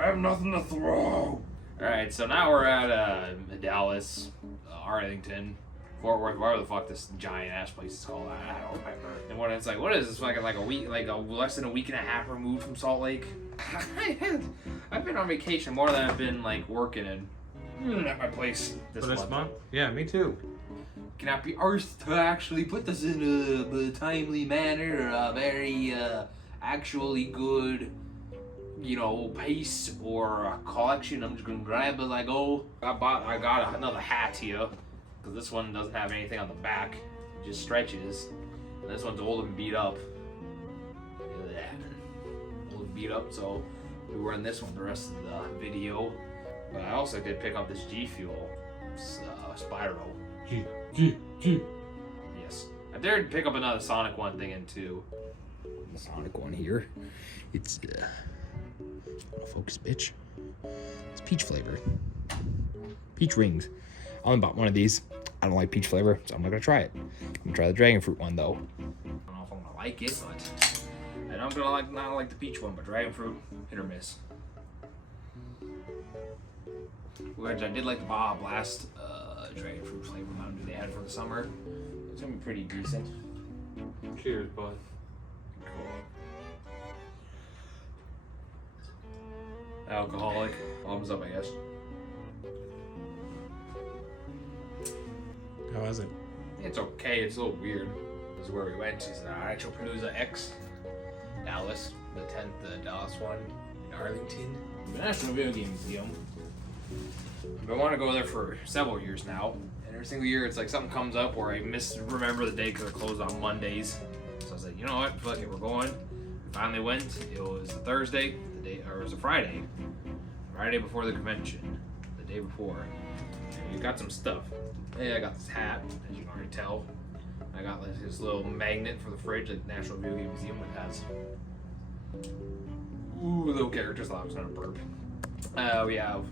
I have nothing to throw. Alright, so now we're at Dallas, Arlington, Fort Worth, whatever the fuck this giant ass place is called. I don't remember. And when it's like, what is this? Fucking like a week, less than a week and a half removed from Salt Lake. I've been on vacation more than I've been like working at my place this month. Yeah, me too. Cannot be arsed to actually put this in a timely manner, a very actually good, you know, pace or a collection. I'm just gonna grab as I go. I got another hat here because this one doesn't have anything on the back; it just stretches. And this one's old and beat up. Look at that, old and beat up. So we were in this one the rest of the video. But I also did pick up this G Fuel Spyro. Yes, I dared pick up another Sonic one thing into the Sonic one here. It's focus, bitch. It's peach flavor. Peach rings. I only bought one of these. I don't like peach flavor, so I'm not gonna try it. I'm gonna try the dragon fruit one though. I don't know if I'm gonna like it, but and I'm gonna not like the peach one, but dragon fruit, hit or miss. Which I did like the Baja Blast dragon fruit flavor Mountain Dew they had for the summer. It's gonna be pretty decent. Cheers, bud. Cool. Alcoholic. Thumbs up, I guess. How was it? It's okay. It's a little weird. This is where we went. It's Retropalooza X, Dallas, the 10th Dallas one in Arlington, the National Video Game Museum. I want to go there for several years now, and every single year it's like something comes up where I misremember the day because it closed on Mondays. So I was like, you know what, fuck it, we're going. We finally went. It was a Thursday, or it was a Friday before the convention, the day before. And we got some stuff. Hey, I got this hat, as you can already tell. I got like this little magnet for the fridge, like the National Video Game Museum has. Ooh, little characters. I was gonna burp. We have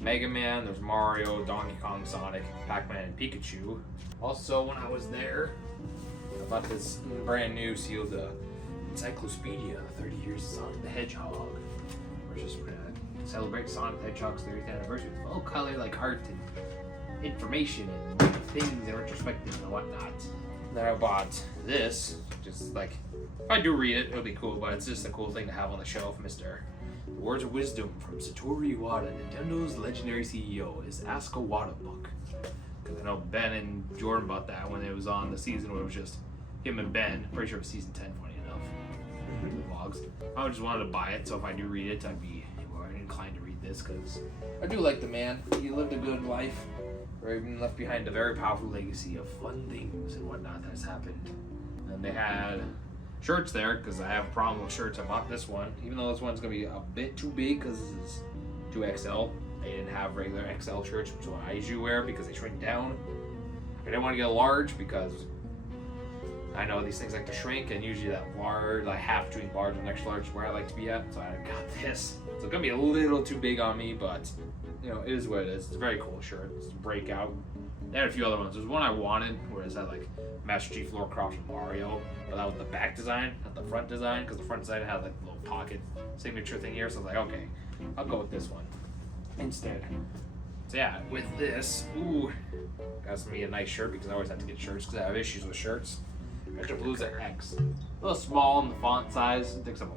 Mega Man, there's Mario, Donkey Kong, Sonic, Pac-Man, and Pikachu. Also, when I was there, I bought this brand new sealed encyclopedia, 30 Years of Sonic the Hedgehog. We're just gonna celebrate Sonic the Hedgehog's 30th anniversary with full color like art and information and things and retrospectives and whatnot. Then I bought this, just like, if I do read it, it'll be cool, but it's just a cool thing to have on the shelf, Mr. The Words of Wisdom from Satoru Iwata, Nintendo's legendary CEO, is Ask Iwata book. Because I know Ben and Jordan bought that when it was on the season where it was just him and Ben. Pretty sure it was season 10, funny enough. The vlogs. I just wanted to buy it, so if I do read it, I'd be more inclined to read this, because I do like the man. He lived a good life, or even left behind a very powerful legacy of fun things and whatnot that has happened. And they had shirts there, because I have a problem with shirts. I bought this one, even though this one's gonna be a bit too big because this is 2XL. They didn't have regular XL shirts, which is what I usually wear because they shrink down. I didn't want to get a large because I know these things like to shrink, and usually that large, like half between large and extra large is where I like to be at. So I got this. So it's gonna be a little too big on me, but you know, it is what it is. It's a very cool shirt. It's a breakout. They had a few other ones. There's one I wanted where it had like Master Chief, Lord Croft, and Mario, but that was the back design, not the front design, because the front design had like a little pocket signature thing here. So I was like, okay, I'll go with this one instead. So yeah, with this, ooh, got me a nice shirt because I always have to get shirts because I have issues with shirts. Retropalooza X, a little small in the font size. It takes up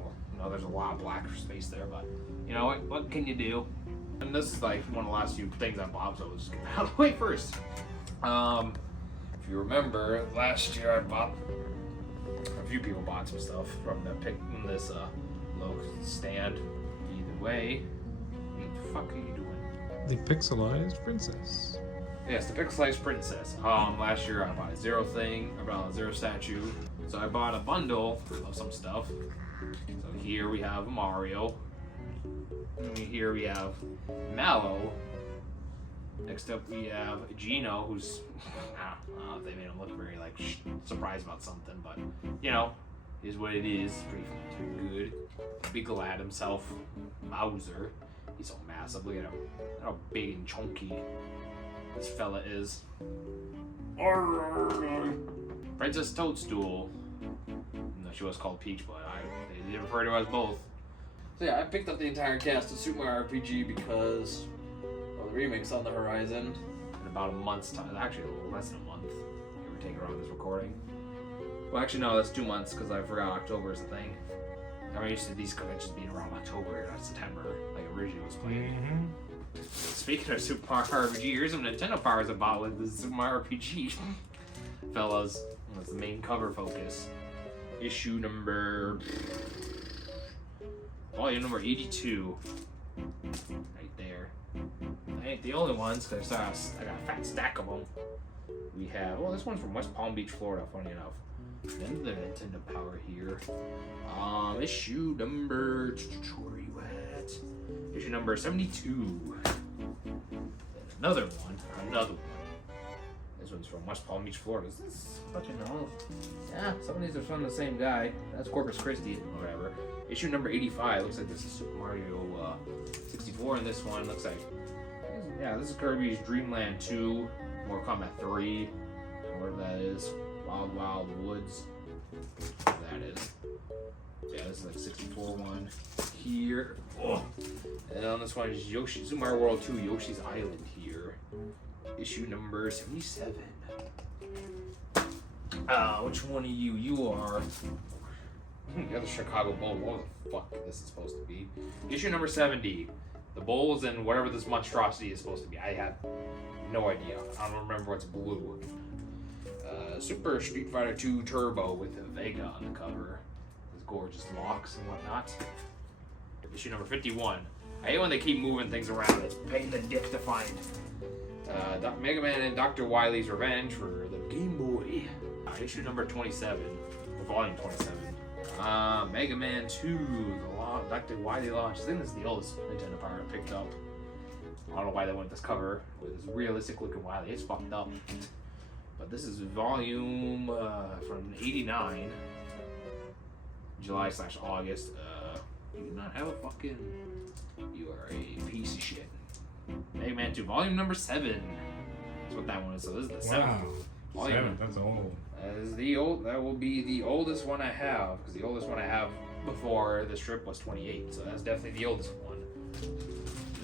there's a lot of black space there, but you know what can you do? And this is like one of the last few things I bought, so I was getting out of the way first. If you remember, last year I bought, a few people bought some stuff from this low stand. Either way, what the fuck are you doing? The pixelized princess. Yes, the pixelized princess. Last year I bought a Zero thing, I bought a Zero statue. So I bought a bundle of some stuff. So here we have Mario. And here we have Mallow. Next up we have Gino, who's, I don't know if they made him look very like surprised about something, but you know, is what it is. Pretty good. Big lad himself, Bowser. He's so massive. Look at him. Look how big and chunky this fella is. Princess Toadstool. No, she was called Peach, but they did refer to her as both. So yeah, I picked up the entire cast of Super Mario RPG because, well, the remake's on the horizon in about a month's time. Actually, a little less than a month. Give or take around this recording. Well, actually, no, that's 2 months because I forgot October is the thing. I'm used to these conventions being around October, not September, like originally was planned. Speaking of Super Mario RPG, here's some Nintendo powers I bought with the Super Mario RPG. Fellas, that's the main cover focus. Issue number... Volume number 82. Right there. I ain't the only ones, because I got a fat stack of them. We have... Well, this one's from West Palm Beach, Florida, funny enough. Then the Nintendo power here. Issue number... Where are you at? Issue number 72. Another one. This one's from West Palm Beach, Florida. Is this fucking old? Yeah, some of these are from the same guy. That's Corpus Christi, whatever. Issue number 85. Looks like this is Super Mario 64, and this one looks like... Yeah, this is Kirby's Dream Land 2, Mortal Kombat 3, whatever that is. Wild Wild Woods. Whatever that is. Yeah, this is like 64 one here. Oh. And on this one is Yoshi, Super Mario World 2, Yoshi's Island here. Issue number 77. Which one of you? You are... You're the Chicago Bull. What the fuck this is supposed to be? Issue number 70. The Bulls and whatever this monstrosity is supposed to be. I have no idea. I don't remember what's blue. Super Street Fighter 2 Turbo with a Vega on the cover. His gorgeous locks and whatnot. Issue number 51. I hate when they keep moving things around. It's a pain in the dick to find. Mega Man and Dr. Wily's Revenge for the Game Boy. Issue number 27. Or volume 27. Mega Man 2, the Dr. Wily launch. I think this is the oldest Nintendo power I picked up. I don't know why they went this cover with this realistic looking Wily. It's fucked up. But this is volume from 89, July/August. You do not have a fucking... You are a piece of shit. Mega Man 2, volume number 7. That's what that one is. So this is the 7th. Wow. Volume. 7, that's old. That is the old. That will be the oldest one I have, because the oldest one I have before the strip was 28. So that's definitely the oldest one.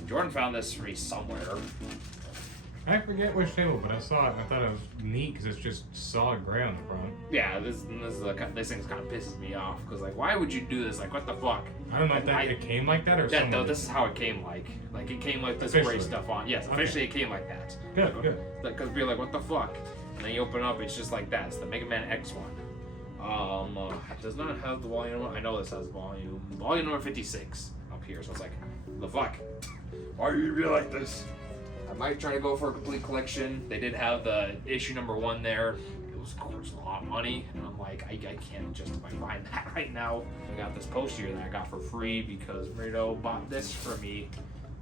Jordan found this for me somewhere. I forget which table, but I saw it and I thought it was neat because it's just solid gray on the front. Yeah, this thing kind of pisses me off because like, why would you do this? Like, what the fuck? I don't know if it came like that or something. No, this is how it came. Like it came like this gray stuff on. Yes, officially it came like that. Good. Because we're like, what the fuck? And then you open it up, it's just like that. It's the Mega Man X one. Does not have the volume. I know this has volume number 56 up here. So it's like, the fuck? Why are you be like this? I might try to go for a complete collection. They did have the issue number 1 there. It was, of course, a lot of money. And I'm like, I can't justify buying that right now. I got this poster here that I got for free because Marino bought this for me.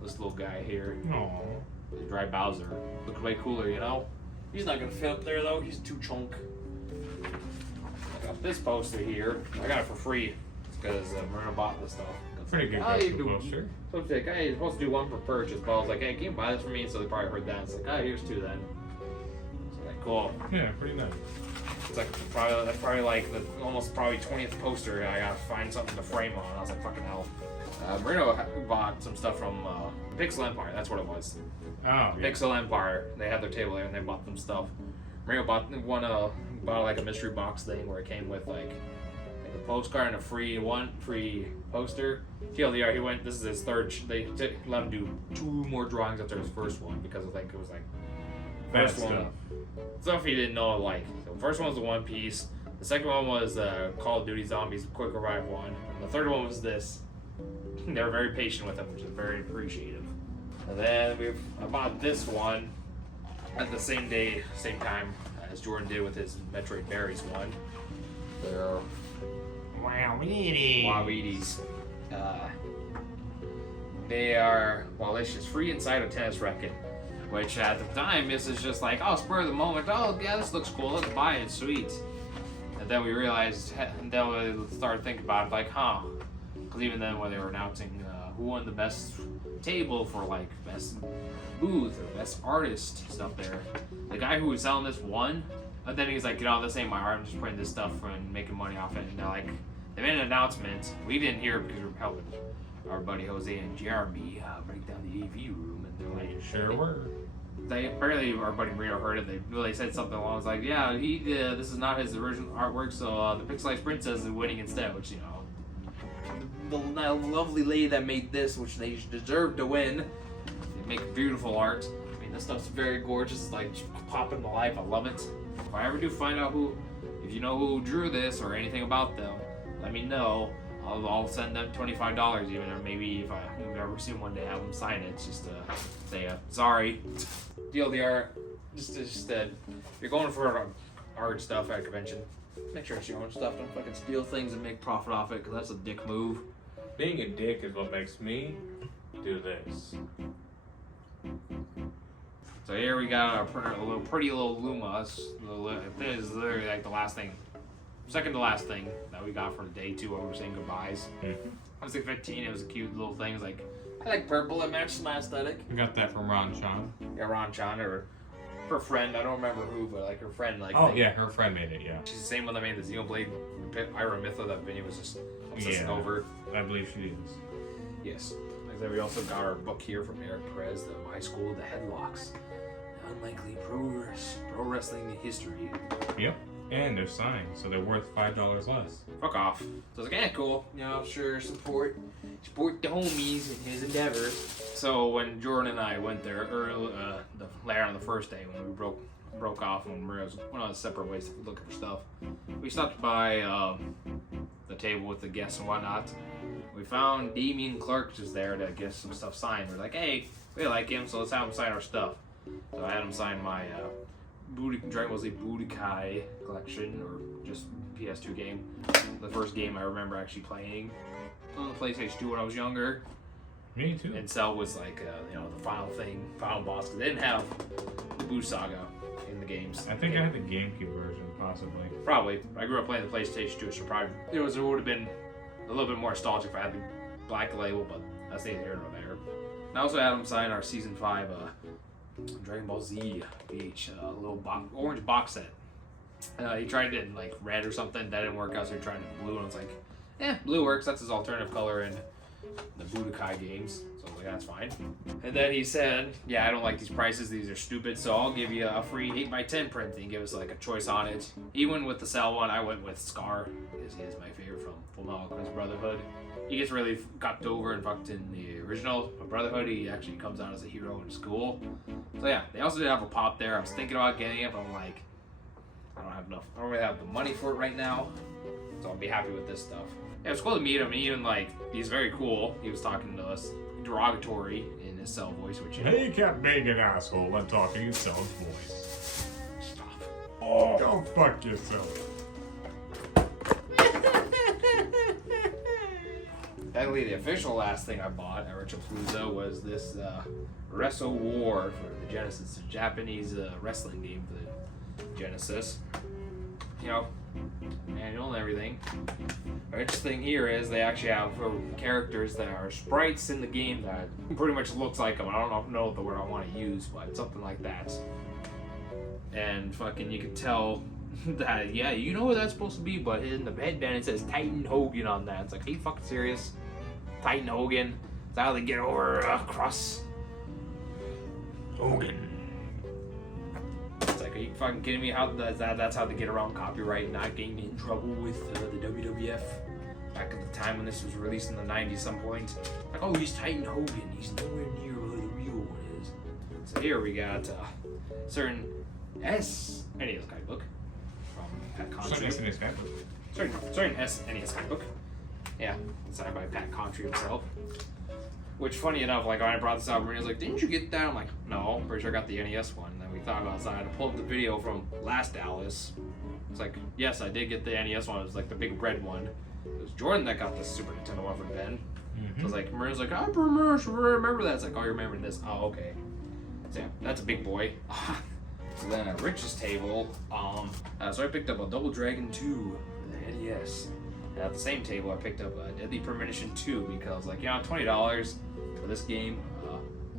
This little guy here. Aww. The Dry Bowser. Looks way cooler, you know? He's not gonna fit up there though. He's too chunk. I got this poster here. I got it for free because Marino bought this stuff. Pretty good poster. So it's like, hey, you're supposed to do 1 per purchase. But I was like, hey, can you buy this for me? So they probably heard that. It's like, oh, here's 2 then. So like, cool. Yeah, pretty nice. It's like that's probably like the almost probably 20th poster. I gotta find something to frame on. I was like, fucking hell. Marino bought some stuff from Pixel Empire. That's what it was. Oh, yeah. Pixel Empire. They had their table there and they bought them stuff. Marino bought like a mystery box thing where it came with like a postcard and a free poster. TLDR, he went. This is his third. They let him do 2 more drawings after his first one because I think it was like first one stuff he didn't know. Like the first one was the One Piece. The second one was Call of Duty Zombies Quick Revive one, and the third one was this. They were very patient with him, which is very appreciative. And then I bought this one at the same time as Jordan did with his Metroid Berries one. They're Waweeties. They are Walicious, free inside of Tennis Racket, which at the time this is just like, oh, spur of the moment, oh yeah, this looks cool, let's buy it, sweet. And then we realized, and then we started thinking about it, like, huh? Because even then when they were announcing who won the best table for like best booth or best artist stuff there, the guy who was selling this won, but then he's like, you know, this ain't my art, I'm just printing this stuff and making money off it. And they're like, they made an announcement. We didn't hear it because we were helping. our buddy Jose and Jeremy break down the AV room, and they're like, Sure were. They apparently our buddy Marino heard it. They said something along was like, yeah, this is not his original artwork, so the Pixelized Princess is winning instead, which, you know, the lovely lady that made this, which they deserve to win. They make beautiful art. I mean, this stuff's very gorgeous. It's like popping to life. I love it. If I ever do find out if you know who drew this or anything about them, let me know. I'll send them $25 even, or maybe if I've ever seen one day, have them sign it, just to say, sorry. DLDR, just that you're going for art stuff at a convention. Make sure it's your own stuff. Don't fucking steal things and make profit off it, because that's a dick move. Being a dick is what makes me do this. So here we got our pretty little Luma. This is literally like the last thing, second to last thing that we got for day 2 when we were saying goodbyes. I was like 15, it was a cute little thing. It's like, I like purple, it matches my aesthetic. We got that from Ron Chan. Yeah, Ron Chan, or her friend, I don't remember who, but like her friend. Like, oh yeah, her friend made it, yeah. She's the same one that made the Xenoblade Iron Mytho that Vinny was just obsessing over. I believe she is. Yes. Like then we also got our book here from Eric Perez, the My School, the Headlocks. The Unlikely Pro Wrestling History. Yep. And they're signed, so they're worth $5 less. Fuck off. So I was like, yeah, cool. You know, sure, support the homies in his endeavors. So when Jordan and I went there later on the first day, when we broke off and we went on separate ways looking for stuff, we stopped by the table with the guests and whatnot. We found Damien Clark just there to get some stuff signed. We're like, hey, we like him, so let's have him sign our stuff. So I had him sign my Dragon Ball Z Budokai collection, or just PS2 game. The first game I remember actually playing on the PlayStation 2 when I was younger. Me too. And Cell was like, you know, the final boss, because they didn't have the Buu Saga in the games. I think I had the GameCube version, possibly. Probably. I grew up playing the PlayStation 2, so probably it would have been a little bit more nostalgic if I had the black label, but that's neither here nor there. And I also had them sign our Season 5 Dragon Ball Z VH little orange box set. He tried it in like red or something, that didn't work out, so he tried it in blue, and I was like, blue works, that's his alternative color in the Budokai games. So I was like, that's fine. And then he said, yeah, I don't like these prices, these are stupid, so I'll give you a free 8x10 print, and give us like a choice on it. He went with the Cell one, I went with Scar, because he is my favorite from Fullmetal Alchemist Brotherhood. He gets really cucked over and fucked in the original Brotherhood. He actually comes out as a hero in school. So yeah, they also did have a pop there. I was thinking about getting it, but I'm like, I don't really have the money for it right now. So I'll be happy with this stuff. Yeah, it was cool to meet him. Even like, he's very cool. He was talking to us derogatory in his Cell voice, which you know. He kept being an asshole when talking in Cell's voice. Stop. Oh, go fuck yourself. Technically, the official last thing I bought at Retropalooza was this Wrestle War for the Genesis, a Japanese wrestling game for the Genesis. You know, manual and everything. The interesting thing here is they actually have characters that are sprites in the game that pretty much looks like them. I don't know the word I want to use, but something like that. And fucking, you can tell that, yeah, you know what that's supposed to be, but in the headband it says Titan Hogan on that. It's like, are you fucking serious? Titan Hogan? That's how they get over across Hogan. It's like, are you fucking kidding me? That's how they get around copyright and not getting in trouble with the WWF. Back at the time when this was released in the 90s some point. Like, oh, he's Titan Hogan. He's nowhere near who the real one is. So here we got certain NES guidebook from Pat Contry. Certain NES guidebook. Yeah, signed by Pat Contry himself. Which, funny enough, like when I brought this out, Marino's like, "Didn't you get that?" I'm like, "No, I'm pretty sure I got the NES one." And then we thought about it, so I had to pull up the video from last Dallas. It's like, yes, I did get the NES one. It was like the big red one. It was Jordan that got the Super Nintendo one from Ben. So I was like, Marino's like, "I remember that." It's like, "Oh, you're remembering this?" Oh, okay. So yeah, that's a big boy. So then at Rich's table, so I picked up a Double Dragon 2 for the NES. And at the same table, I picked up a Deadly Premonition 2 because, like, yeah, $20 for this game.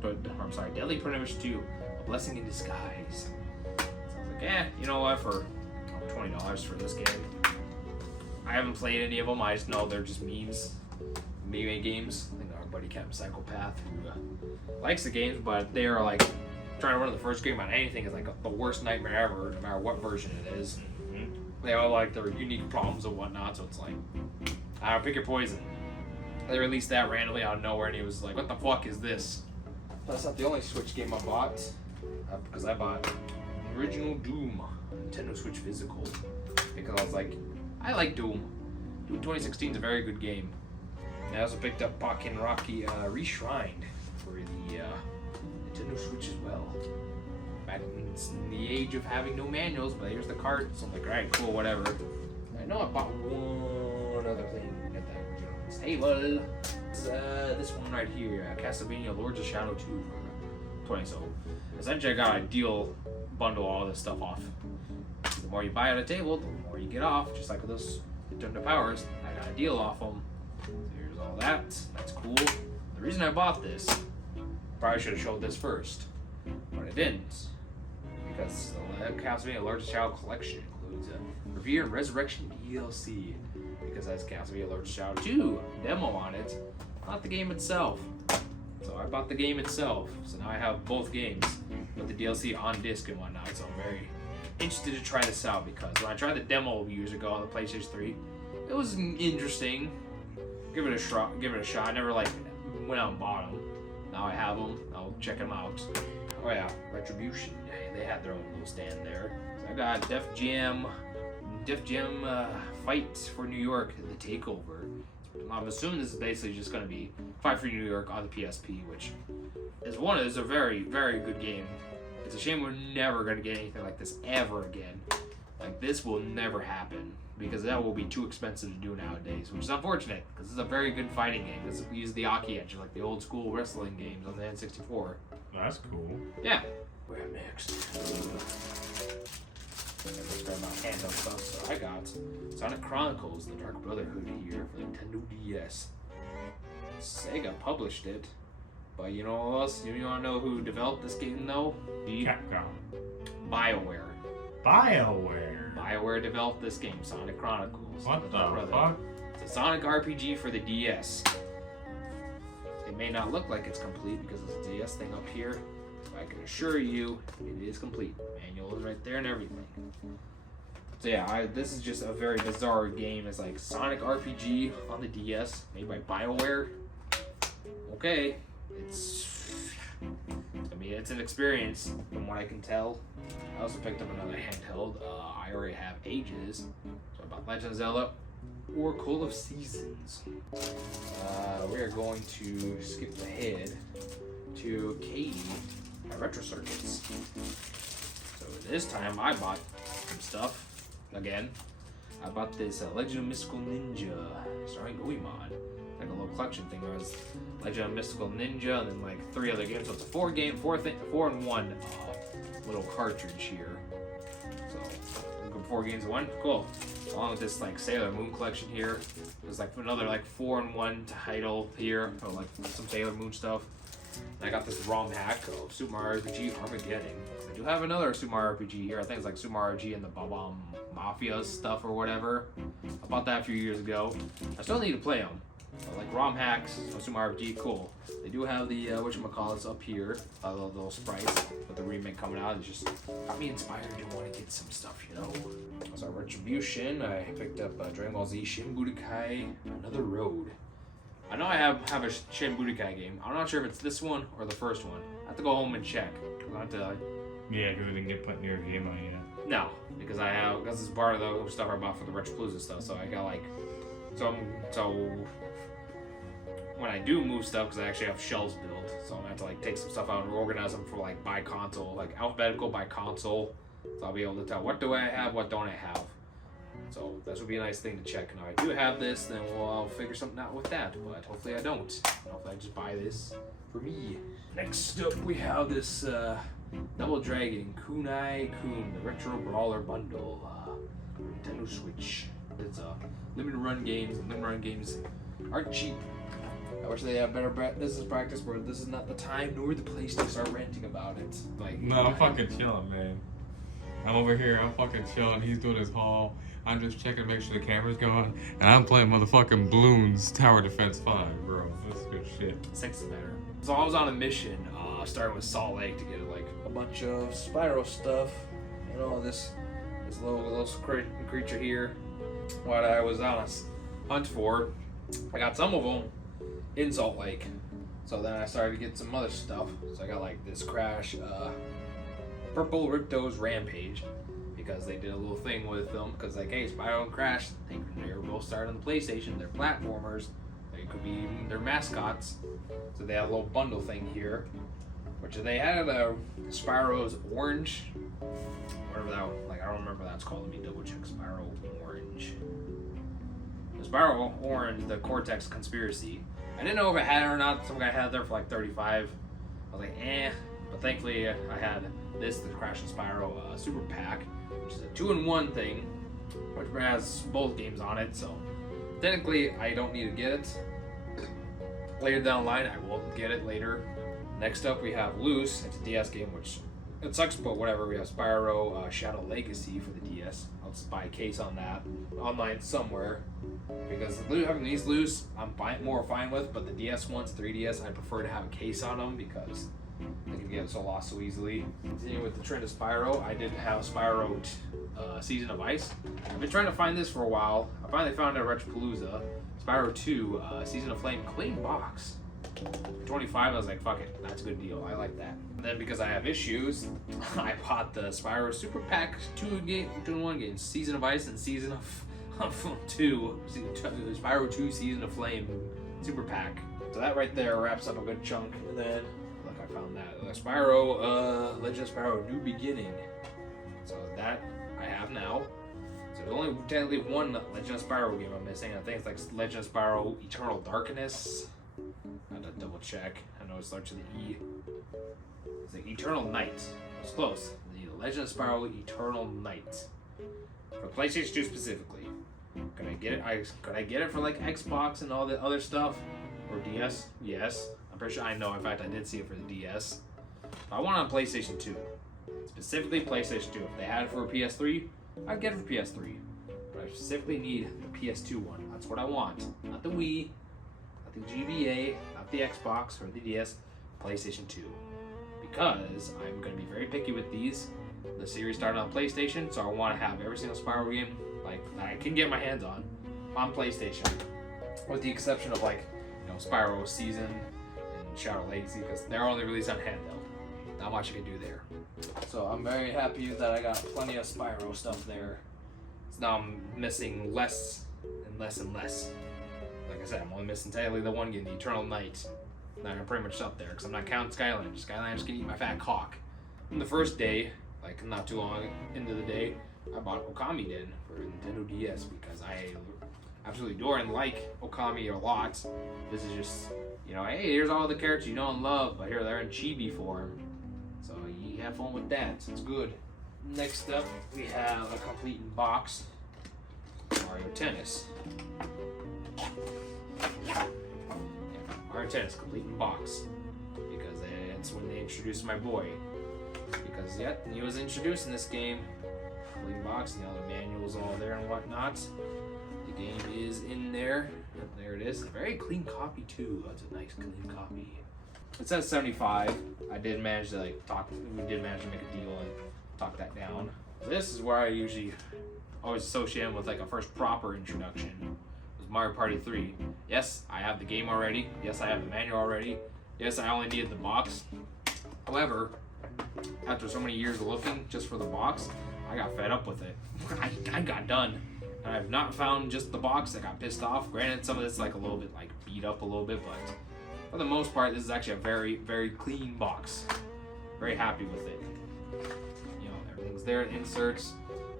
I'm sorry, Deadly Premonition 2, A Blessing in Disguise. So I was like, yeah, you know what, for $20 for this game. I haven't played any of them, I just know they're just memes. Mega games. I think our buddy Captain Psychopath who likes the games, but they are like trying to run the first game on anything is like the worst nightmare ever, no matter what version it is. They all like their unique problems and whatnot, so it's like, I don't pick your poison. They released that randomly out of nowhere, and he was like, "What the fuck is this?" That's not the only Switch game I bought, because I bought Original Doom on Nintendo Switch Physical, because I was like, I like Doom. Doom 2016 is a very good game. And I also picked up Pokken Rocky Reshrined for the Nintendo Switch as well. Back in the age of having no manuals, but here's the card, so I'm like, alright, cool, whatever. I know I bought one other thing at that original table. It's this one right here, Castlevania Lords of Shadow 2 for 20. So essentially I got a deal bundle all this stuff off. The more you buy at a table, the more you get off, just like with those Nintendo Powers. I got a deal off them. So here's all that. That's cool. The reason I bought this, probably should have showed this first, but I didn't. Because the Castlevania Lords of Shadow collection includes a Revere and Resurrection DLC. Because that's Castlevania Lords of Shadow 2 demo on it, not the game itself. So I bought the game itself. So now I have both games with the DLC on disc and whatnot. So I'm very interested to try this out, because when I tried the demo years ago on the PlayStation 3, it was interesting. Give it a shot. I never like went out and bought them. Now I have them. I'll check them out. Oh yeah, Retribution. They had their own little stand there. So I got Def Jam Fight for New York, the Takeover. I'm assuming this is basically just going to be Fight for New York on the PSP, which is a very, very good game. It's a shame we're never going to get anything like this ever again. Like, this will never happen, because that will be too expensive to do nowadays, which is unfortunate, because it's a very good fighting game. We use the Aki engine, like the old school wrestling games on the N64. That's cool. Yeah. Where next? Let's grab my hand up stuff. So I got Sonic Chronicles: The Dark Brotherhood here for the Nintendo DS. Sega published it, but you know what else? You want to know who developed this game though? Capcom. BioWare. BioWare developed this game, Sonic Chronicles. What the fuck? It's a Sonic RPG for the DS. It may not look like it's complete because it's a DS thing up here, but I can assure you it is complete. Manual is right there and everything. So yeah, this is just a very bizarre game. It's like Sonic RPG on the DS, made by BioWare. Okay, it's an experience from what I can tell. I also picked up another handheld. I already have Ages, so I bought Legend of Zelda Oracle of Seasons. We are going to skip ahead to Katie at Retro Circuits. So this time I bought some stuff again. I bought this Legend of Mystical Ninja starring Goemon. Like a little collection thing. There was Legend of Mystical Ninja and then like 3 other games. So it's a 4-in-1 little cartridge here. So 4 games in 1, cool. Along with this like Sailor Moon collection here. There's like another like 4-in-1 title here, or like some Sailor Moon stuff. And I got this ROM hack of Super Mario RPG Armageddon. I do have another Super Mario RPG here. I think it's like Super Mario RPG and the Bob-omb Mafia stuff or whatever. I bought that a few years ago. I still need to play them. But like ROM hacks of Super Mario RPG, cool. They do have the whatchamacallits up here, little sprites with the remake coming out. It just got me inspired to want to get some stuff, you know. So Retribution, I picked up Dragon Ball Z Shin Budokai Another Road. I know I have a Shin Budokai game. I'm not sure if it's this one or the first one. I have to go home and check. I have to, yeah, because it didn't get put in your game on yet. No, because it's part of the stuff I bought for the Retropalooza stuff. So I got like, so when I do move stuff, because I actually have shelves built, so I'm gonna have to like take some stuff out and organize them for like by console, like alphabetical by console. So I'll be able to tell what do I have, what don't I have. So this would be a nice thing to check. Now I do have this, then I'll figure something out with that. But hopefully I don't. Hopefully I just buy this for me. Next up we have this Double Dragon Kunai Kun, the Retro Brawler Bundle, Nintendo Switch. It's limited run games, and limited run games aren't cheap. I wish they had better business practice, where this is not the time nor the place to start ranting about it. Like, no, I'm fucking chilling, man. I'm over here, I'm fucking chilling. He's doing his haul. I'm just checking to make sure the camera's going, and I'm playing motherfucking Bloons Tower Defense 5, bro. That's good shit. 6 is better. So I was on a mission, starting with Salt Lake to get like a bunch of Spyro stuff. You know, this little creature here. What I was on a hunt for, I got some of them in Salt Lake. So then I started to get some other stuff. So I got like this Crash, Purple Ripto's Rampage, because they did a little thing with them. Because like, hey, Spyro and Crash, they were both started on the PlayStation. They're platformers. They could be their mascots. So they have a little bundle thing here, which they had Spyro's Orange, whatever that was, like I don't remember what that's called. Let me double check. Spyro Orange. The Spyro Orange, the Cortex Conspiracy. I didn't know if I had it or not. Some guy had it there for like 35. I was like, eh. But thankfully, I had this, the Crash and Spyro Super Pack, which is a 2-in-1 thing, which has both games on it. So technically, I don't need to get it. Later down the line, I will get it later. Next up, we have Loose. It's a DS game, which it sucks, but whatever. We have Spyro Shadow Legacy for the DS. I'll just buy a case on that online somewhere, because having these loose, I'm more fine with. But the DS ones, 3DS, I prefer to have a case on them because they can get so lost so easily. Continuing with the trend of Spyro, I did have Spyro Season of Ice. I've been trying to find this for a while. I finally found it at Retropalooza. Spyro 2 Season of Flame clean box. For 25, I was like, fuck it, that's a good deal. I like that. And then because I have issues, I bought the Spyro Super Pack 2-in-1 games, Season of Ice and Season of 2, Spyro 2 Season of Flame Super Pack. So that right there wraps up a good chunk. And then, look, I found that. Spyro, Legend of Spyro New Beginning. So that I have now. So there's only technically one Legend of Spyro game I'm missing. I think it's like Legend of Spyro Eternal Darkness. I have to double check. I know it starts with the E. It's like Eternal Night. It's close. The Legend of Spyro Eternal Night. For PlayStation 2 specifically. Could I get it? Could I get it for like Xbox and all the other stuff? Or DS? Yes. I'm pretty sure I know. In fact, I did see it for the DS. But I want it on PlayStation 2. Specifically PlayStation 2. If they had it for a PS3, I'd get it for PS3. But I specifically need the PS2 one. That's what I want. Not the Wii. The GBA, not the Xbox or the DS, PlayStation 2. Because I'm going to be very picky with these. The series started on PlayStation, so I want to have every single Spyro game like that I can get my hands on PlayStation. With the exception of like, you know, Spyro Season and Shadow Legacy, because they're only released on handheld. Not much I can do there. So I'm very happy that I got plenty of Spyro stuff there. So now I'm missing less and less and less. Like I said, I'm only missing technically the one game, the Eternal Night. Then I'm pretty much up there because I'm not counting Skylanders. Skylanders can eat my fat cock. On the first day, like not too long into the day, I bought Okami Den for Nintendo DS because I absolutely adore and like Okami a lot. This is just, you know, hey, here's all the characters you know and love, but here they're in chibi form. So you have fun with that. So it's good. Next up, we have a complete box Mario Tennis. Mario Tennis complete in box, because that's when they introduced my boy. Because he was introduced in this game, complete in box, and the other manuals all there and whatnot. The game is in there. There it is. A very clean copy too. That's a nice clean copy. It says 75. I did manage to we did manage to make a deal and talk that down. This is where I usually always associate with like a first proper introduction. Mario Party 3. Yes, I have the game already. Yes, I have the manual already. Yes, I only needed the box. However, after so many years of looking just for the box, I got fed up with it. I got done. And I have not found just the box. I got pissed off. Granted, some of this like a little bit like beat up a little bit, but for the most part, this is actually a very, very clean box. Very happy with it. You know, everything's there, inserts,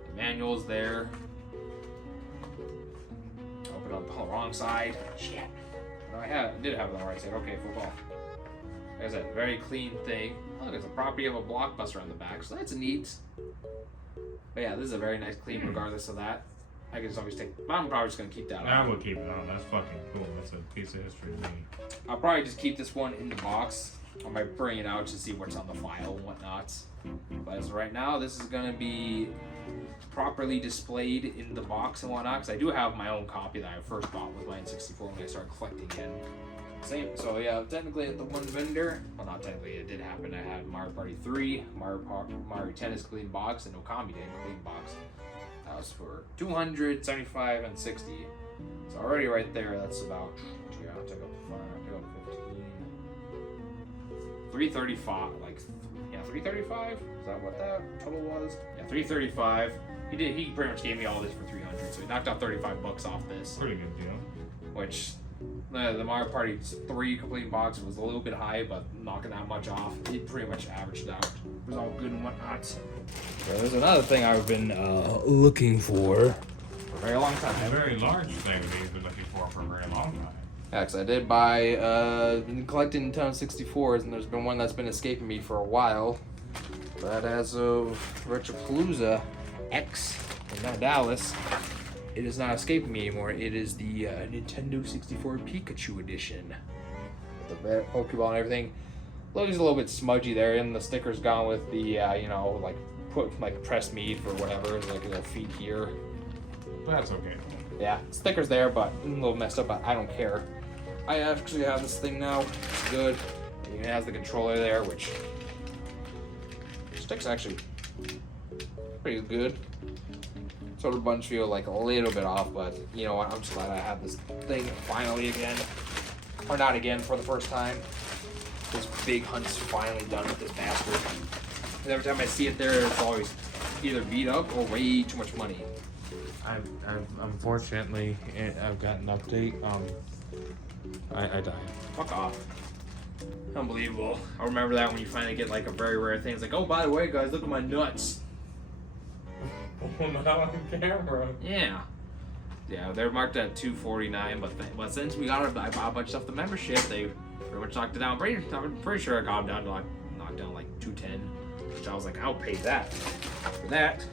the manual's there. On the wrong side. Shit. No, I did have it on the right side. Okay, football. There's a very clean thing. Oh, look, it's a property of a Blockbuster on the back, so that's neat. But yeah, this is a very nice clean regardless of that. I can just always take, but I'm probably just going to keep that on. I will keep it on. That's fucking cool. That's a piece of history to me. I'll probably just keep this one in the box. I might bring it out to see what's on the file and whatnot. But as of right now, this is going to be properly displayed in the box and whatnot. Because I do have my own copy that I first bought with my N64 when I started collecting again. Same. So yeah, technically at the one vendor, well not technically, it did happen. I had Mario Party 3, Mario Tennis clean box, and Okami Day clean box. That was for $275 and $60. So already right there, that's about, yeah, I'll take up to 15. $335, like, yeah, $335? Is that what that total was? Yeah, $335. He pretty much gave me all this for $300, so he knocked out $35 off this. Pretty good deal. Which, the Mario Party 3 complete box was a little bit high, but knocking that much off, it pretty much averaged out. It was all good and whatnot. Yeah, there's another thing I've been looking for a very long time. A very large thing that you've been looking for a very long time. Yeah, because I did buy, been collecting Nintendo 64s, and there's been one that's been escaping me for a while. But as of Retropalooza X in Dallas, it is not escaping me anymore. It is the Nintendo 64 Pikachu edition. With the Pokeball and everything. Looks a little bit smudgy there, and the sticker's gone with the, you know, like, pressed meat for whatever, like a little feet here. That's okay. Yeah, sticker's there, but a little messed up, but I don't care. I actually have this thing now. It's good. It even has the controller there, which stick's actually pretty good. So the buttons feel like a little bit off, but you know what? I'm just glad I have this thing finally again. Or not again, for the first time. This big hunt's finally done with this bastard. And every time I see it there, it's always either beat up or way too much money. I've unfortunately, I've got an update. I died. Fuck off. Unbelievable. I remember that when you finally get like a very rare thing. It's like, oh, by the way, guys, look at my nuts. Not on camera. Yeah. Yeah, they're marked at $249, but since we got I bought a bunch of stuff, the membership, they pretty much knocked it down. I'm pretty sure I got them down to like, knocked down like $210, which I was like, I'll pay that. For that,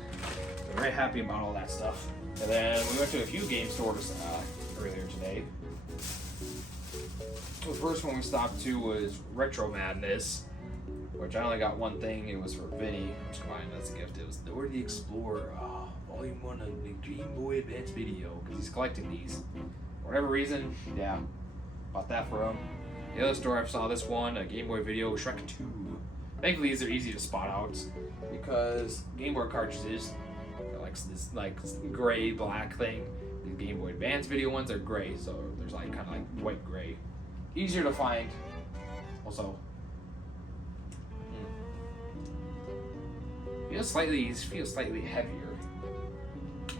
I'm very happy about all that stuff. And then we went to a few game stores earlier today. The first one we stopped to was Retro Madness, which I only got one thing. It was for Vinny, which fine, that's a gift. It was Dora the Explorer, Volume 1 of the Game Boy Advance video, because he's collecting these. For whatever reason, yeah, bought that for him. The other store I saw this one, a Game Boy video, Shrek 2. Thankfully, these are easy to spot out, because Game Boy cartridges, they're like this like gray black thing. The Game Boy Advance video ones are gray, so there's like kind of like white gray. Easier to find. Also, feels slightly heavier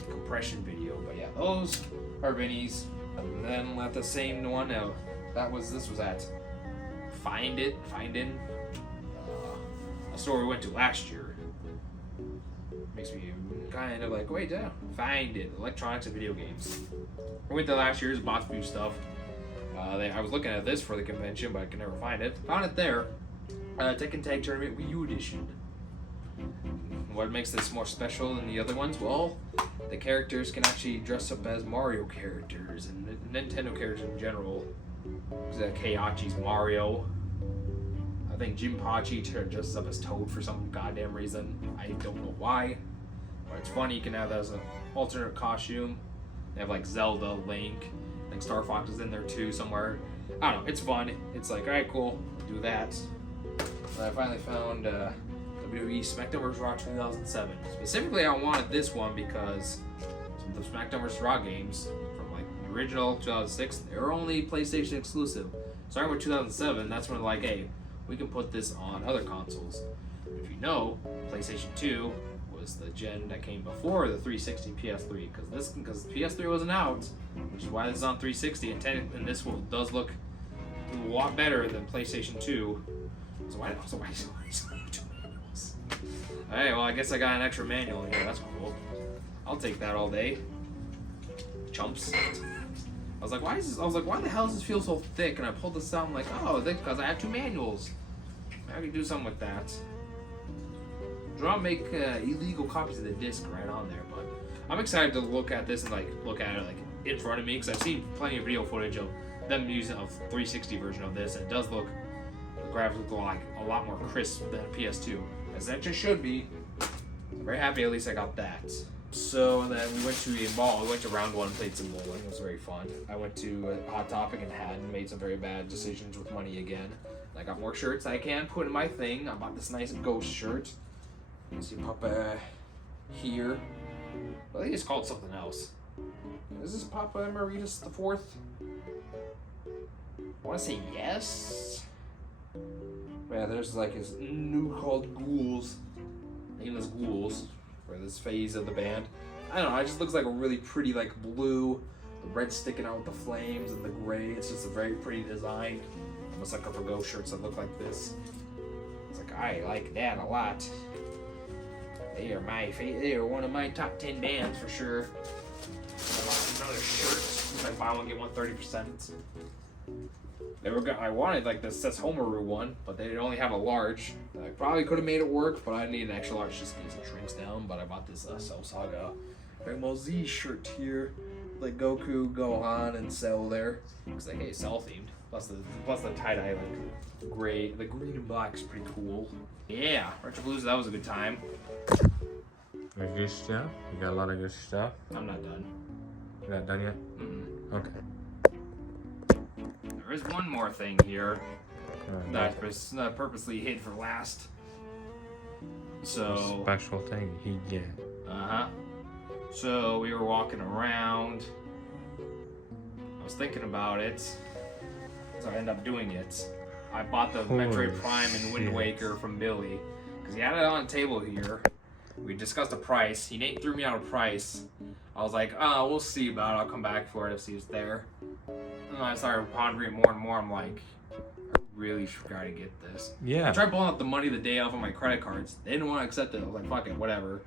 compression video, but yeah, those are Vinny's. And then at the same one, this was at Findin, a store we went to last year. Makes me kind of like, wait, Find It, electronics and video games. I went there last year, bought a few stuff. I was looking at this for the convention, but I could never find it. Found it there. Tekken Tag Tournament Wii U Edition. What makes this more special than the other ones? Well, the characters can actually dress up as Mario characters and Nintendo characters in general. Keiichi's Mario. I think Jinpachi dresses up as Toad for some goddamn reason. I don't know why. But it's funny, you can have that as an alternate costume. They have like Zelda, Link. I think Star Fox is in there too somewhere. I don't know, it's fun. It's like, alright, cool, do that. And I finally found WWE SmackDown vs. Raw 2007. Specifically, I wanted this one because the SmackDown vs. Raw games from like the original 2006, they were only PlayStation exclusive. Starting with 2007, that's when like, hey, we can put this on other consoles. If you know, PlayStation 2 was the gen that came before the 360 PS3, because PS3 wasn't out, which is why this is on 360, and this one does look a lot better than PlayStation 2. So why two manuals? Alright, well I guess I got an extra manual in here, that's cool. I'll take that all day. Chumps. I was like, why the hell does this feel so thick? And I pulled this out, I'm like, oh, because I have two manuals. I can do something with that. I'll make illegal copies of the disc right on there, but I'm excited to look at this and look at it in front of me, because I've seen plenty of video footage of them using a 360 version of this, and it does look, the graphics look like a lot more crisp than a PS2, as that just should be. I'm very happy at least I got that. So then we went to a mall. We went to round 1, played some bowling. It was very fun. I went to Hot Topic and had made some very bad decisions with money again. I got more shirts I can put in my thing. I bought this nice ghost shirt. You can see Papa here. I think it's called something else. Is this Papa Emeritus the 4th? I want to say yes. Yeah, there's like his new called Ghouls. Nameless Ghouls for this phase of the band. I don't know, it just looks like a really pretty like blue, the red sticking out with the flames and the gray. It's just a very pretty design. Almost like for ghost shirts that look like this. It's like I like that a lot. They are they are one of my top 10 bands for sure. I bought another shirt. I buy one get one 30%. I wanted like the Seshomaru one, but they only have a large. I probably could have made it work, but I need an extra large just in case it shrinks down. But I bought this Cell Saga Dragon Ball Z shirt here, like Goku, Gohan, and Cell there. Looks like hey, Cell themed. Plus the tie dye like gray, the green and black is pretty cool. Yeah, Retropalooza, that was a good time. Good stuff. You got a lot of good stuff. I'm not done. You're not done yet? Mm-mm. Okay. There is one more thing here that was purposely hid for last. So special thing he get. So we were walking around. I was thinking about it, so I ended up doing it. I bought the Metroid Prime and Wind Waker from Billy because he had it on the table here. We discussed a price. He threw me out a price. I was like, oh, we'll see about it. I'll come back for it if he's there. And I started pondering more and more. I'm like, I really gotta get this. Yeah. I tried pulling out the money the day off of my credit cards. They didn't want to accept it. I was like, fuck it, whatever.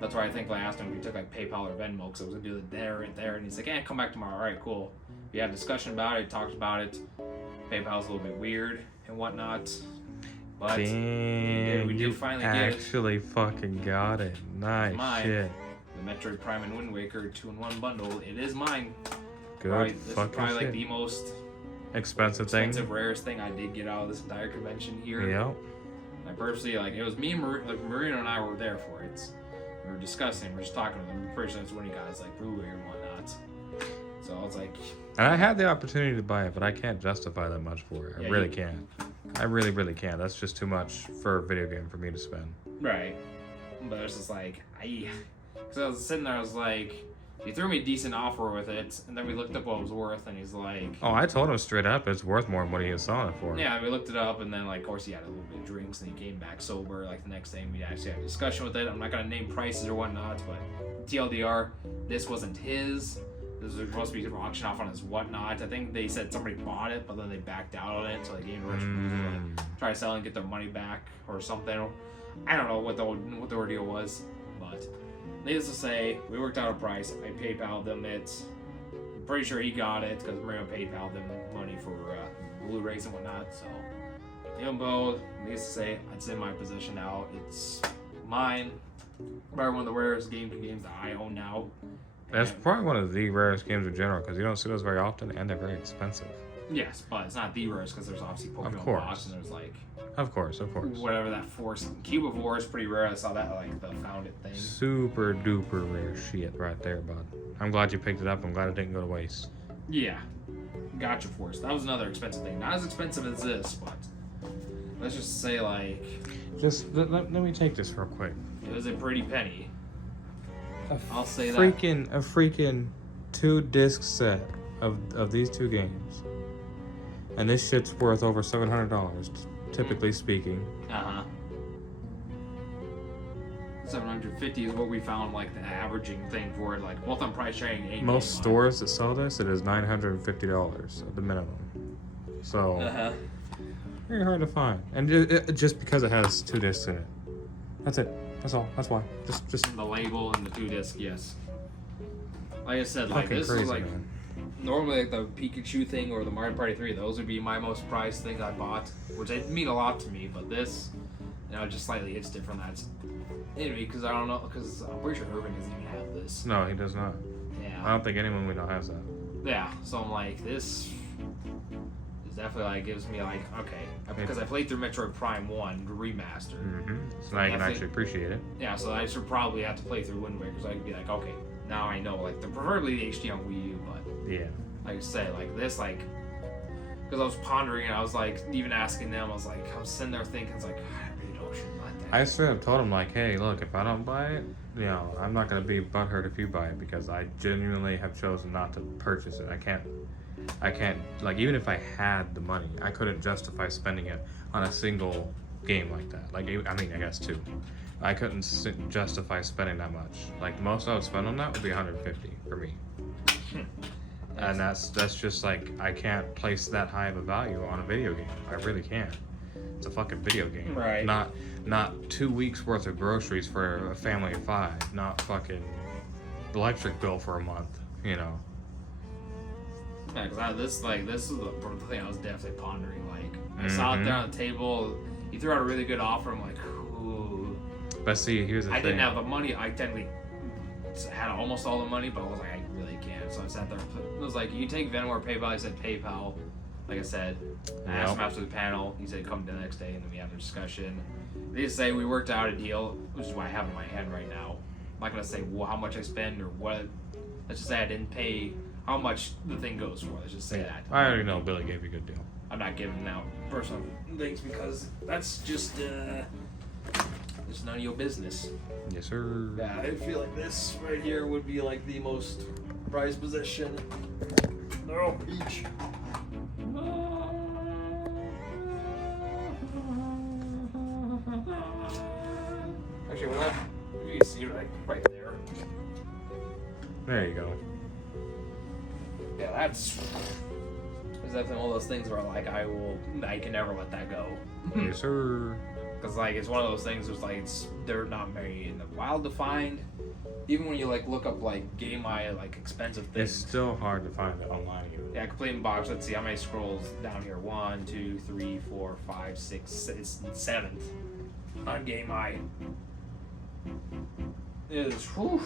That's why I think I asked him if he took like PayPal or Venmo because I was gonna do it there and there. And he's like, yeah, come back tomorrow. All right, cool. We had a discussion about it. Talked about it. PayPal's a little bit weird and whatnot. But damn, we did finally get it. Actually fucking got it. Nice mine. shit. The Metroid Prime and Wind Waker 2-in-1 bundle. It is mine. Good This is fucking probably shit. like the most expensive thing. rarest thing I did get out of this entire convention here. Yep. I purposely, like, it was me and Marino and I were there for it. We were discussing, we were just talking with them. I'm pretty sure that's when you guys like brewery and whatnot. So I was like, and I had the opportunity to buy it, but I can't justify that much for it. I really can't. I really, really can't. That's just too much for a video game for me to spend. Right. But it's just like, because I was sitting there, I was like, he threw me a decent offer with it, and then we looked up what it was worth, and he's like... Oh, I told him straight up it's worth more than what he was selling it for. Yeah, we looked it up, and then, like, of course, he had a little bit of drinks, and he came back sober. Like, the next day, we actually had a discussion with it. I'm not going to name prices or whatnot, but TLDR, this wasn't his. This was supposed to be auctioned off on his whatnot. I think they said somebody bought it, but then they backed out on it, so they gave Retropalooza to try to sell and get their money back or something. I don't know what the ordeal was, but needless to say, we worked out a price. I PayPal'd them it. I'm pretty sure he got it because Marino PayPal'd them money for Blu-rays and whatnot. So, even though, needless to say, it's in my possession now. It's mine. Probably one of the rarest games that I own now. That's probably one of the rarest games in general because you don't see those very often and they're very expensive. Yes, but it's not the rarest because there's obviously Pokemon Box and there's like... Of course. Whatever that Force... Cubivore is pretty rare. I saw that like the Found It thing. Super duper rare shit right there, bud. I'm glad you picked it up. I'm glad it didn't go to waste. Yeah. Gotcha Force. That was another expensive thing. Not as expensive as this, but... Let's just say like... Just let me take this real quick. It was a pretty penny. I'll say A freaking 2-disc set of these two games. And this shit's worth over $700, typically speaking. 750 is what we found, like the averaging thing for it. Like both on price sharing. Most stores that sell this, it is $950 at the minimum. So very hard to find, and just because it has 2 discs in it. That's it. That's all. That's why. Just the label and the 2-disc. Yes. Like I said, like this crazy, is like. Man. Normally, like the Pikachu thing or the Mario Party 3, those would be my most prized things I bought, which they mean a lot to me. But this, just slightly hits different. That's anyway, because I don't know, because I'm pretty sure Urban doesn't even have this. No, he does not. Yeah. I don't think anyone we know has that. Yeah. So I'm like, this It's definitely like gives me like okay, because I played through Metroid Prime 1 remastered. So now you can actually appreciate it. Yeah, so I should probably have to play through Wind Waker so I can be like, okay, now I know, like, preferably the HD on Wii U, but yeah, like I said, like this, like, because I was pondering and I was like, even asking them, I was like, I'm sitting there thinking, it's like, I really don't should let that. I straight up told him like, hey, look, if I don't buy it, you know, I'm not gonna be butthurt if you buy it because I genuinely have chosen not to purchase it. I can't, like, even if I had the money, I couldn't justify spending it on a single game like that. Like, I mean, I guess two. I couldn't justify spending that much. Like, the most I would spend on that would be $150 for me. And that's just like, I can't place that high of a value on a video game. I really can't. It's a fucking video game. Right. Not 2 weeks worth of groceries for a family of 5. Not fucking electric bill for a month, you know. Yeah, because this is the thing I was definitely pondering. Like, I saw it there on the table. He threw out a really good offer. I'm like, ooh. But see, here's the thing. I didn't have the money. I technically had almost all the money, but I was like, I really can't. So I sat there. It was like, you take Venmo or PayPal. I said PayPal. Like I said, I asked him after the panel. He said come the next day, and then we had a discussion. They just say we worked out a deal, which is what I have in my head right now. I'm not gonna say how much I spend or what. Let's just say I didn't pay how much the thing goes for. Let's just say that. I already know Billy gave you a good deal. I'm not giving out personal things because that's just it's none of your business. Yes, sir. Yeah, I feel like this right here would be like the most prized possession. No, beach. Actually, well, you can see it like right there. There you go. Yeah, that's definitely one of those things where like I can never let that go. Yes, sir. Because like it's one of those things. It's like they're not very in the wild to find. Even when you like look up like like expensive things, It's still hard to find it online even. yeah, complete in box. Let's see how many scrolls down here. 1, 2, 3, 4, 5, 6. It's 7th on Game Eye. It's whew.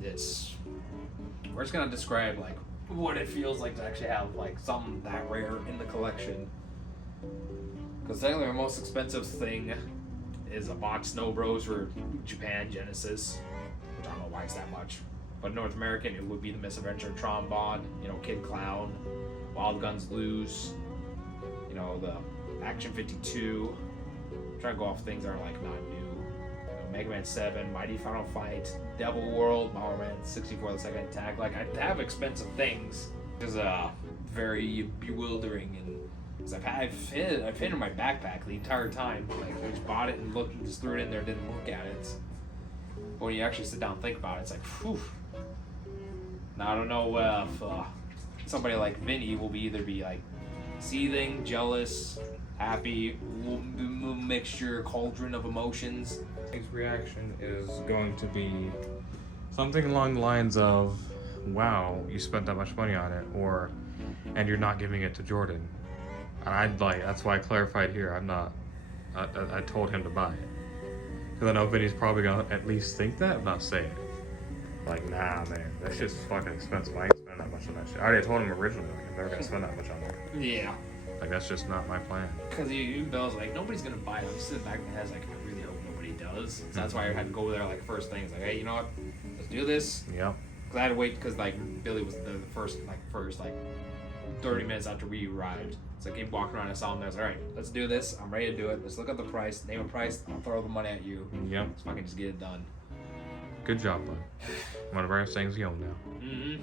This. We're just gonna describe like what it feels like to actually have like something that rare in the collection. Because technically, our most expensive thing is a box Snow Bros for Japan Genesis, which I don't know why it's that much. But North American, it would be the Misadventure Trombone, you know, Kid Clown, Wild Guns Lose, you know, the Action 52. I'm trying to go off things that are like not new. You know, Mega Man 7, Mighty Final Fight, Devil World, Bomberman 64, the second attack. Like, I have expensive things. It's very bewildering and. Because I've hid it in my backpack the entire time. Like, I just bought it and looked and just threw it in there and didn't look at it. But when you actually sit down and think about it, it's like, whew. Now, I don't know if somebody like Vinny will either be like seething, jealous, happy, mixture, cauldron of emotions. His reaction is going to be something along the lines of, wow, you spent that much money on it, or, and you're not giving it to Jordan. And that's why I clarified here. I told him to buy it. Because I know Vinny's probably going to at least think that, but not say it. Like, nah, man, that shit's fucking expensive. I ain't spending that much on that shit. I already told him originally, like, I'm never going to spend that much on it. Yeah. Like, that's just not my plan. Because Bill's like, nobody's going to buy it. I'm sitting back in my head, like, I really hope nobody does. So that's why I had to go there, like, first thing. It's like, hey, you know what? Let's do this. Yep. Because I had to wait, because, like, Billy was the first 30 minutes after we arrived. So I kept walking around and saw him there. I was like, all right, let's do this. I'm ready to do it. Let's look at the price, name a price. I'll throw the money at you. Yep. So I can just get it done. Good job, bud. One of our things you own now. Mm-hmm.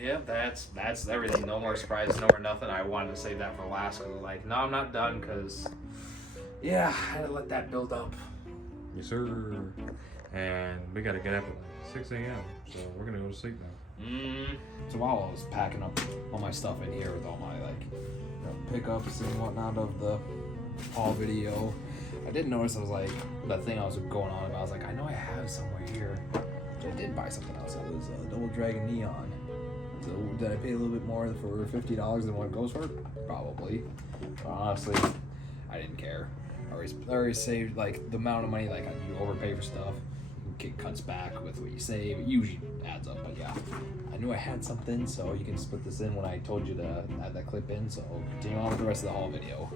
Yeah, that's everything. No more surprises, no more nothing. I wanted to save that for last because I was like, no, I'm not done because, yeah, I had to let that build up. Yes, sir. And we got to get up at 6 a.m. So we're going to go to sleep now. So while I was packing up all my stuff in here with all my pickups and whatnot of the haul video, I did notice I was like that thing I was going on about. I was like, I know I have somewhere here. I did buy something else. It was Double Dragon Neon. So did I pay a little bit more for $50 than what it goes for? Probably. But honestly, I didn't care. I already saved like the amount of money. Like you overpay for stuff, it cuts back with what you save. It usually adds up, but yeah. I knew I had something, so you can just put this in when I told you to add that clip in, so continue on with the rest of the haul video.